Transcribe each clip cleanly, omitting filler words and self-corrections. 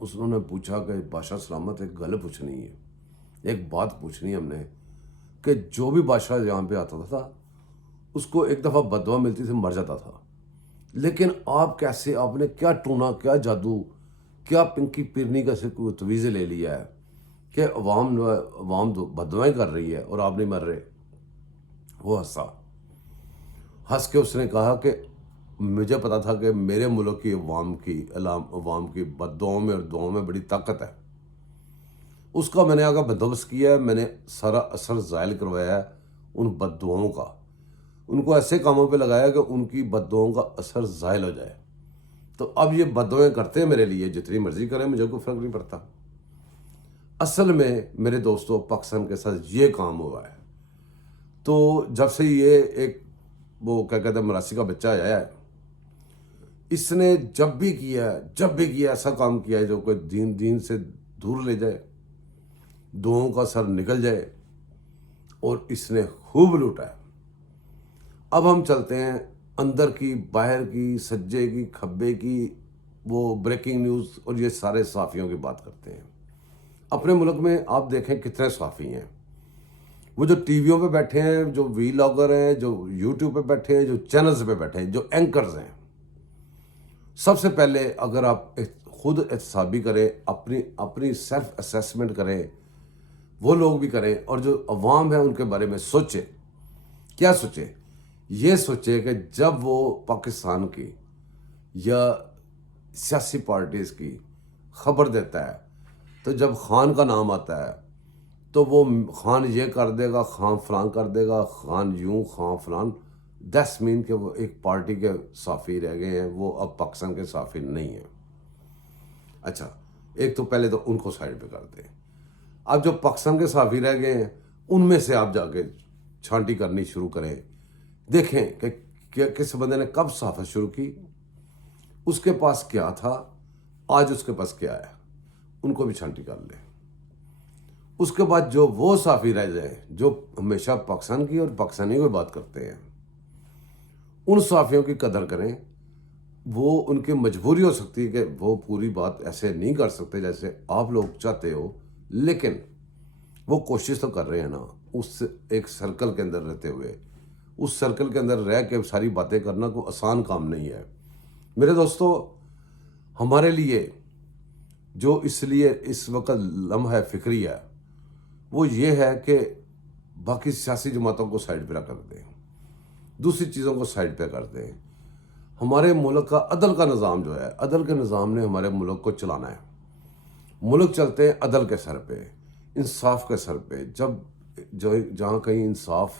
انہوں نے پوچھا کہ بادشاہ سلامت ایک گل پوچھنی ہے، ایک بات پوچھنی ہے ہم نے کہ جو بھی بادشاہ یہاں پہ آتا تھا اس کو ایک دفعہ بد دعا ملتی تھی، مر جاتا تھا، لیکن آپ کیسے، آپ نے کیا ٹونا، کیا جادو، کیا پنکی پیرنی کا سے کوئی تویزے لے لیا ہے کہ عوام بد دعائیں کر رہی ہے اور آپ نہیں مر رہے؟ وہ ہنس کے اس نے کہا کہ مجھے پتا تھا کہ میرے ملک کی عوام کی بد دعاؤں میں اور دعاؤں میں بڑی طاقت ہے، اس کا میں نے آگے بندوبست کیا ہے، میں نے سارا اثر زائل کروایا ہے ان بد دعاؤں کا، ان کو ایسے کاموں پہ لگایا کہ ان کی بد دعاؤں کا اثر زائل ہو جائے۔ تو اب یہ بد دعائیں کرتے ہیں میرے لیے، جتنی مرضی کریں، مجھے کوئی فرق نہیں پڑتا۔ اصل میں میرے دوستوں پاکستان کے ساتھ یہ کام ہوا ہے، تو جب سے یہ ایک وہ کیا کہتے ہیں مراسی کا بچہ آیا ہے، اس نے جب بھی کیا ایسا کام کیا ہے جو کوئی دین سے دور لے جائے، دعاؤں کا سر نکل جائے، اور اس نے خوب لوٹا ہے۔ اب ہم چلتے ہیں اندر کی، باہر کی، سجے کی، کھبے کی، وہ بریکنگ نیوز اور یہ سارے صحافیوں کی بات کرتے ہیں۔ اپنے ملک میں آپ دیکھیں کتنے صحافی ہیں، وہ جو ٹی ویوں پہ بیٹھے ہیں، جو وی لاگر ہیں، جو یوٹیوب پہ بیٹھے ہیں، جو چینلز پہ بیٹھے ہیں، جو اینکرز ہیں۔ سب سے پہلے اگر آپ خود احتسابی کریں، اپنی سیلف اسیسمنٹ کریں، وہ لوگ بھی کریں، اور جو عوام ہے ان کے بارے میں سوچیں۔ کیا سوچیں؟ یہ سوچیں کہ جب وہ پاکستان کی یا سیاسی پارٹیز کی خبر دیتا ہے، تو جب خان کا نام آتا ہے تو وہ خان یہ کر دے گا، خان فلان کر دے گا، خان یوں، خان فلان، دیٹس مین کہ وہ ایک پارٹی کے صحافی رہ گئے ہیں، وہ اب پاکستان کے صحافی نہیں ہیں۔ اچھا، ایک تو پہلے تو ان کو سائڈ پہ کر دیں۔ اب جو پاکستان کے صحافی رہ گئے ہیں ان میں سے آپ جا کے چھانٹی کرنی شروع کریں، دیکھیں کہ کس بندے نے کب صحافت شروع کی، اس کے پاس کیا تھا، آج اس کے پاس کیا ہے، ان کو بھی چھانٹی کر لیں۔ اس کے بعد جو وہ صحافی رہ جائیں جو ہمیشہ پاکستان کی اور پاکستانی کو بات کرتے ہیں، ان صحافیوں کی قدر کریں۔ وہ ان کی مجبوری ہو سکتی ہے کہ وہ پوری بات ایسے نہیں کر سکتے جیسے آپ لوگ چاہتے ہو، لیکن وہ کوشش تو کر رہے ہیں نا، اس ایک سرکل کے اندر رہتے ہوئے، اس سرکل کے اندر رہ کے ساری باتیں کرنا کوئی آسان کام نہیں ہے۔ میرے دوستو، ہمارے لیے جو اس لیے اس وقت لمحہ فکری ہے وہ یہ ہے کہ باقی سیاسی جماعتوں کو سائڈ پہ کر دیں، دوسری چیزوں کو سائڈ پہ کر دیں۔ ہمارے ملک کا عدل کا نظام جو ہے، عدل کے نظام نے ہمارے ملک کو چلانا ہے۔ ملک چلتے ہیں عدل کے سر پہ، انصاف کے سر پہ۔ جہاں کہیں انصاف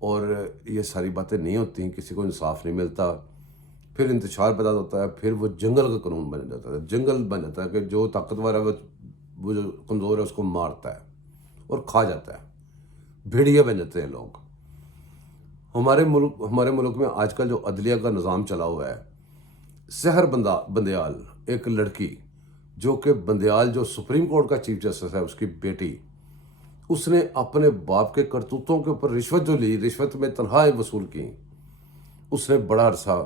اور یہ ساری باتیں نہیں ہوتی، کسی کو انصاف نہیں ملتا، پھر انتشار پیدا ہوتا ہے، پھر وہ جنگل کا قانون بن جاتا ہے، جنگل بن جاتا ہے کہ جو طاقتور ہے وہ جو کمزور ہے اس کو مارتا ہے اور کھا جاتا ہے، بھیڑیے بن جاتے ہیں لوگ۔ ہمارے ملک میں آج کل جو عدلیہ کا نظام چلا ہوا ہے، سحر بندیال، ایک لڑکی جو کہ بندیال جو سپریم کورٹ کا چیف جسٹس ہے، اس کی بیٹی، اس نے اپنے باپ کے کرتوتوں کے اوپر رشوت جو لی، رشوت میں تنخواہیں وصول کی، اس نے بڑا عرصہ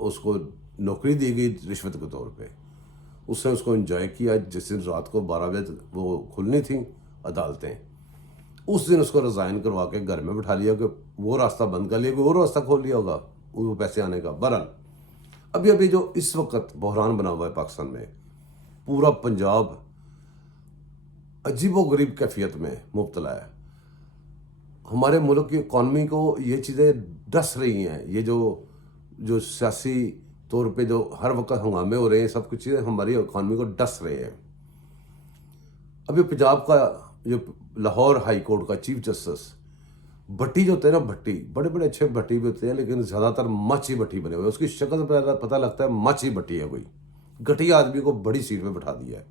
اس کو نوکری دی گئی رشوت کے طور پہ، اس نے اس کو انجوائے کیا۔ جس دن رات کو 12 بجے وہ کھلنی تھیں عدالتیں، اس دن اس کو ریزائن کروا کے گھر میں بٹھا لیا کہ وہ راستہ بند کر لیا، کہ وہ راستہ کھول لیا ہوگا وہ پیسے آنے کا۔ بہرحال ابھی جو اس وقت بحران بنا ہوا ہے پاکستان میں، پورا پنجاب عجیب و غریب کیفیت میں مبتلا ہے۔ ہمارے ملک کی اکانومی کو یہ چیزیں ڈس رہی ہیں، یہ جو سیاسی طور پہ جو ہر وقت ہنگامے ہو رہے ہیں، سب کچھ چیزیں ہماری اکانومی کو ڈس رہے ہیں۔ ابھی پنجاب کا جو لاہور ہائی کورٹ کا چیف جسٹس بھٹی جو ہوتے ہیں نا، بھٹی بڑے بڑے اچھے بھٹی بھی ہوتے ہیں، لیکن زیادہ تر مچ ہی بھٹی بنے ہوئے، اس کی شکل پہ پتہ لگتا ہے مچ ہی بھٹی ہے، کوئی گھٹیا آدمی کو بڑی سیٹ پہ بٹھا دیا ہے۔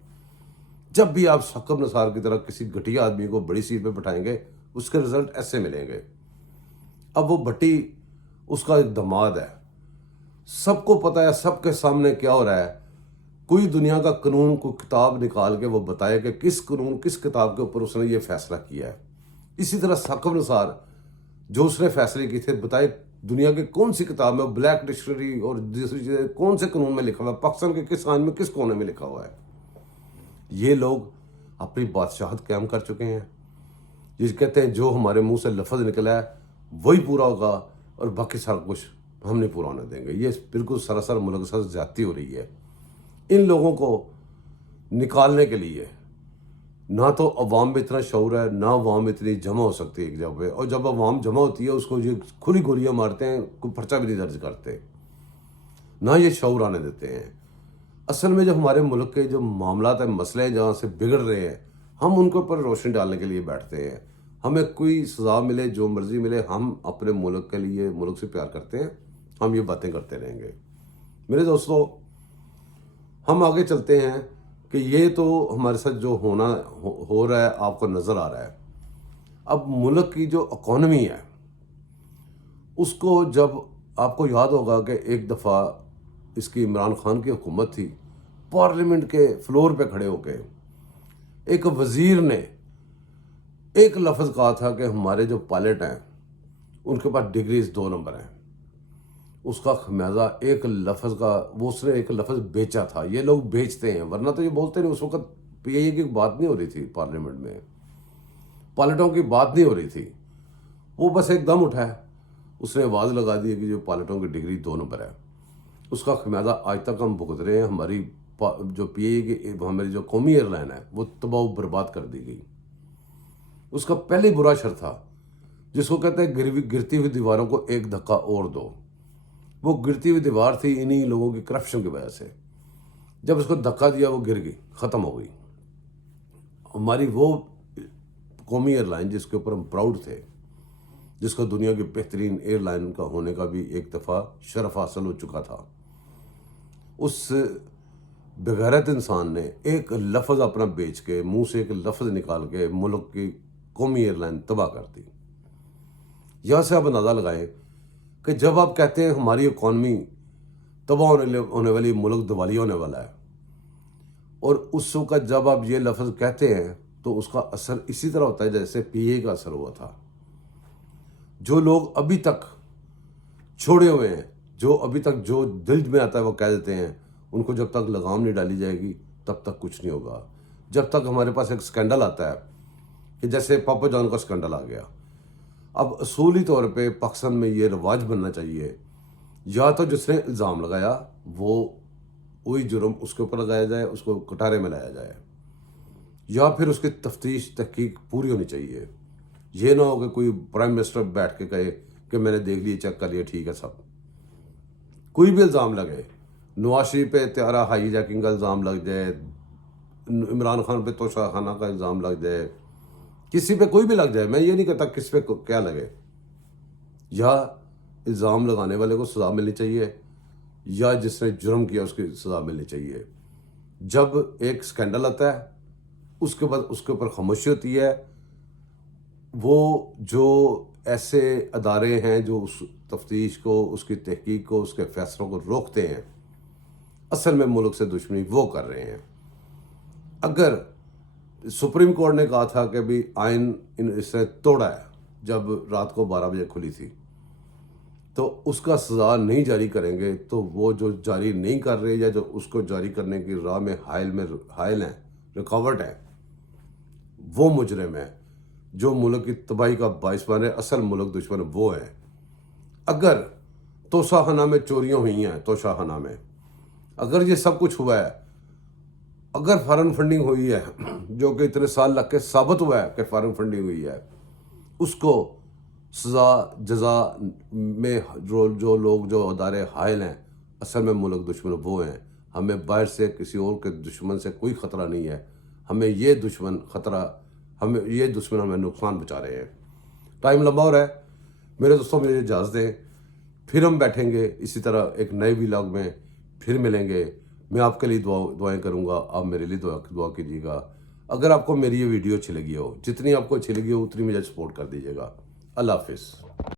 جب بھی آپ حکم نثار کی طرح کسی گھٹیا آدمی کو بڑی سیٹ پہ بٹھائیں گے، اس کے رزلٹ ایسے ملیں گے۔ اب وہ بھٹی اس کا ایک دماد ہے، سب کو پتہ ہے سب کے سامنے کیا ہو رہا ہے۔ کوئی دنیا کا قانون کو کتاب نکال کے وہ بتائے کہ کس قانون کس کتاب کے اوپر اس نے یہ فیصلہ کیا ہے۔ اسی طرح حکم نثار جو اس نے فیصلے کیے تھے، بتائے دنیا کی کون سی کتاب میں بلیک ڈکشنری اور دوسری چیزیں کون سے قانون میں لکھا ہوا ہے، پاکستان کے کس آئین میں کس کونے میں لکھا ہوا ہے؟ یہ لوگ اپنی بادشاہت قائم کر چکے ہیں. یہ کہتے ہیں جو ہمارے منہ سے لفظ نکلا ہے وہی پورا ہوگا اور باقی سارا کچھ ہم نہیں پورا ہونے دیں گے. یہ بالکل سراسر ملک کے ساتھ زیادتی ہو رہی ہے. ان لوگوں کو نکالنے کے لیے نہ تو عوام میں اتنا شعور ہے، نہ عوام اتنی جمع ہو سکتی ہے ایک جگہ پہ، اور جب عوام جمع ہوتی ہے اس کو یہ کھلی گولیاں مارتے ہیں، کوئی پرچہ بھی نہیں درج کرتے، نہ یہ شعور آنے دیتے ہیں. اصل میں جو ہمارے ملک کے جو معاملات ہیں، مسئلے ہیں جہاں سے بگڑ رہے ہیں، ہم ان کے اوپر روشنی ڈالنے کے لیے بیٹھتے ہیں. ہمیں کوئی سزا ملے، جو مرضی ملے، ہم اپنے ملک کے لیے ملک سے پیار کرتے ہیں، ہم یہ باتیں کرتے رہیں گے. میرے دوستو، ہم آگے چلتے ہیں کہ یہ تو ہمارے ساتھ جو ہو رہا ہے آپ کو نظر آ رہا ہے. اب ملک کی جو اکانومی ہے اس کو، جب آپ کو یاد ہوگا کہ ایک دفعہ اس کی عمران خان کی حکومت تھی، پارلیمنٹ کے فلور پہ کھڑے ہو کے ایک وزیر نے ایک لفظ کہا تھا کہ ہمارے جو پائلٹ ہیں ان کے پاس ڈگریز 2 نمبر ہیں. اس کا خمیازہ ایک لفظ کا، وہ اس نے ایک لفظ بیچا تھا. یہ لوگ بیچتے ہیں، ورنہ تو یہ بولتے نہیں. اس وقت پی اے کی بات نہیں ہو رہی تھی پارلیمنٹ میں، پائلٹوں کی بات نہیں ہو رہی تھی. وہ بس ایک دم اٹھا ہے، اس نے آواز لگا دی کہ جو پائلٹوں کی ڈگری 2 نمبر ہے. اس کا خمیازہ آج تک ہم بھگت رہے ہیں. ہماری جو پی اے کی، ہماری جو قومی ایئر لائن ہے وہ تباہ و برباد کر دی گئی. اس کا پہلے برا شر تھا جس کو کہتے ہیں گرتی ہوئی دیواروں کو ایک دھکا اور دو. وہ گرتی ہوئی دیوار تھی انہی لوگوں کی کرپشن کی وجہ سے. جب اس کو دھکا دیا وہ گر گئی، ختم ہو گئی. ہماری وہ قومی ایئر لائن جس کے اوپر ہم پراؤڈ تھے، جس کو دنیا کی بہترین ایئر لائن کا ہونے کا بھی ایک دفعہ شرف حاصل ہو چکا تھا، اس بغیرت انسان نے ایک لفظ اپنا بیچ کے، منہ سے ایک لفظ نکال کے ملک کی قومی ایئر لائن تباہ کر دی. یہاں سے آپ اندازہ لگائیں کہ جب آپ کہتے ہیں ہماری اکانومی تباہ ہونے والی، ملک دیوالیہ ہونے والا ہے، اور اس وقت جب آپ یہ لفظ کہتے ہیں تو اس کا اثر اسی طرح ہوتا ہے جیسے پی اے کا اثر ہوا تھا. جو لوگ ابھی تک چھوڑے ہوئے ہیں، جو ابھی تک جو دل میں آتا ہے وہ کہہ دیتے ہیں، ان کو جب تک لگام نہیں ڈالی جائے گی تب تک کچھ نہیں ہوگا. جب تک ہمارے پاس ایک سکینڈل آتا ہے کہ جیسے پاپا جان کا سکینڈل آ گیا. اب اصولی طور پہ پاکستان میں یہ رواج بننا چاہیے، یا تو جس نے الزام لگایا وہی جرم اس کے اوپر لگایا جائے، اس کو کٹارے میں لایا جائے، یا پھر اس کی تفتیش تحقیق پوری ہونی چاہیے. یہ نہ ہو کہ کوئی پرائم منسٹر بیٹھ کے کہے کہ میں نے دیکھ لیے، چیک کر لیا، ٹھیک ہے سب. کوئی بھی الزام لگے، نواز شریف پہ طیارہ ہائی جیکنگ کا الزام لگ جائے، عمران خان پہ توشہ خانہ کا الزام لگ جائے، کسی پہ کوئی بھی لگ جائے، میں یہ نہیں کہتا کس پہ کیا لگے، یا الزام لگانے والے کو سزا ملنی چاہیے یا جس نے جرم کیا اس کی سزا ملنی چاہیے. جب ایک سکینڈل آتا ہے اس کے بعد اس کے اوپر خاموشی ہوتی ہے. وہ جو ایسے ادارے ہیں جو اس تفتیش کو، اس کی تحقیق کو، اس کے فیصلوں کو روکتے ہیں، اصل میں ملک سے دشمنی وہ کر رہے ہیں. اگر سپریم کورٹ نے کہا تھا کہ بھی آئین اس نے توڑا ہے جب رات کو 12 بجے کھلی تھی، تو اس کا سزا نہیں جاری کریں گے تو وہ جو جاری نہیں کر رہے یا جو اس کو جاری کرنے کی راہ میں حائل ہیں، رکاوٹ ہے، وہ مجرم ہیں جو ملک کی تباہی کا باعث بن رہے. اصل ملک دشمن وہ ہیں. اگر توشہ خانہ میں چوریاں ہوئی ہیں، توشہ خانہ میں اگر یہ سب کچھ ہوا ہے، اگر فارن فنڈنگ ہوئی ہے جو کہ اتنے سال لگ کے ثابت ہوا ہے کہ فارن فنڈنگ ہوئی ہے، اس کو سزا جزا میں جو لوگ، جو ادارے حائل ہیں، اصل میں ملک دشمن وہ ہیں. ہمیں باہر سے کسی اور کے دشمن سے کوئی خطرہ نہیں ہے. ہمیں یہ دشمن ہمیں نقصان پہنچا رہے ہیں. ٹائم لمبا ہو رہا ہے میرے دوستوں، مجھے اجازت دیں، پھر ہم بیٹھیں گے اسی طرح ایک نئے ولاگ میں، پھر ملیں گے. میں آپ کے لیے دعائیں کروں گا، آپ میرے لیے دعا کیجیے گا. اگر آپ کو میری یہ ویڈیو اچھی لگی ہو، جتنی آپ کو اچھی لگی ہو اتنی مجھے سپورٹ کر دیجیے گا. اللہ حافظ.